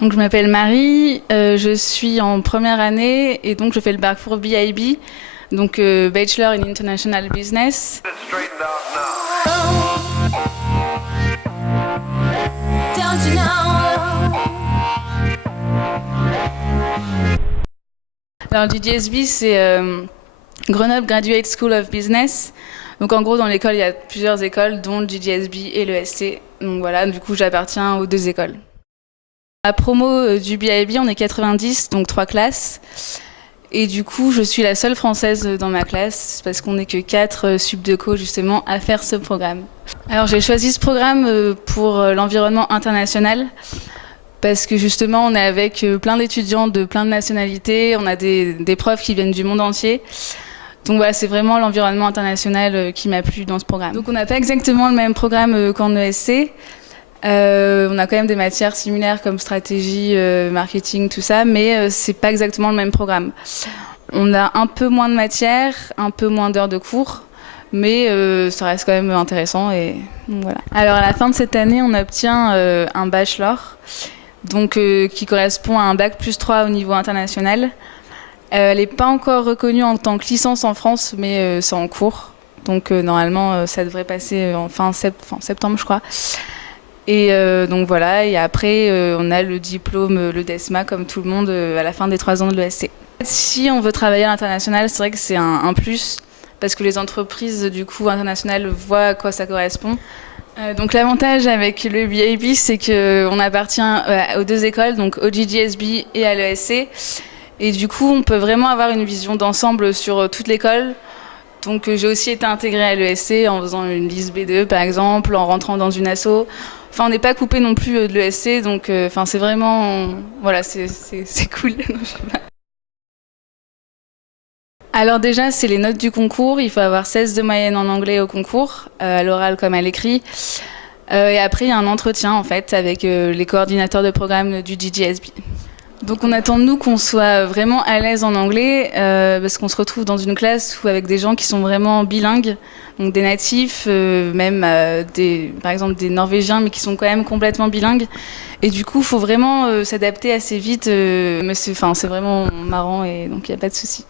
Donc je m'appelle Marie, je suis en première année et donc je fais le parcours BIB, donc Bachelor in International Business. Alors le GGSB c'est Grenoble Graduate School of Business. Donc en gros dans l'école il y a plusieurs écoles dont le GGSB et le SC. Donc voilà, du coup j'appartiens aux deux écoles. La promo du BIB, on est 90, donc 3 classes. Et du coup, je suis la seule française dans ma classe, parce qu'on n'est que 4 subdeco justement à faire ce programme. Alors j'ai choisi ce programme pour l'environnement international, parce que justement on est avec plein d'étudiants de plein de nationalités, on a des profs qui viennent du monde entier. Donc voilà, c'est vraiment l'environnement international qui m'a plu dans ce programme. Donc on n'a pas exactement le même programme qu'en ESC. On a quand même des matières similaires comme stratégie, marketing, tout ça, mais c'est pas exactement le même programme. On a un peu moins de matières, un peu moins d'heures de cours, mais ça reste quand même intéressant. Et donc voilà. Alors à la fin de cette année, on obtient un bachelor, donc qui correspond à un bac plus 3 au niveau international. Elle n'est pas encore reconnue en tant que licence en France, mais c'est en cours. Donc normalement, ça devrait passer en fin septembre, je crois. Et donc voilà, et après on a le diplôme, le DESMA comme tout le monde à la fin des 3 ans de l'ESC. Si on veut travailler à l'international, c'est vrai que c'est un plus parce que les entreprises du coup internationales voient à quoi ça correspond. Donc l'avantage avec le BIB, c'est qu'on appartient aux deux écoles, donc au GGSB et à l'ESC. Et du coup, on peut vraiment avoir une vision d'ensemble sur toute l'école. Donc j'ai aussi été intégrée à l'ESC en faisant une liste B2 par exemple, en rentrant dans une asso. Enfin, on n'est pas coupé non plus de l'ESC, donc c'est vraiment... Voilà, c'est cool. Alors déjà, c'est les notes du concours. Il faut avoir 16 de moyenne en anglais au concours, à l'oral comme à l'écrit. Et après, il y a un entretien en fait avec les coordinateurs de programme du GGSB. Donc on attend de nous qu'on soit vraiment à l'aise en anglais parce qu'on se retrouve dans une classe où avec des gens qui sont vraiment bilingues, donc des natifs, même par exemple des Norvégiens mais qui sont quand même complètement bilingues. Et du coup il faut vraiment s'adapter assez vite, mais c'est vraiment marrant et donc il n'y a pas de souci.